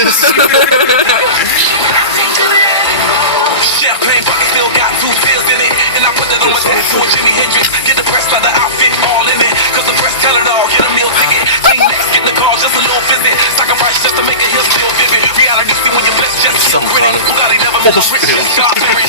Jesus. Champagne bucket still got 2 tears in it. And I put that on my tattoo with Jimi Hendrix. Get the breast leather outfit all in it. Cause the breast tell it all, get a meal ticket. King next, get in the car, just a little visit. Sacrifice just to make it here feel vivid. Reality see when you're blessed, just feel grinning. Bugatti never been a rich, just God fearing.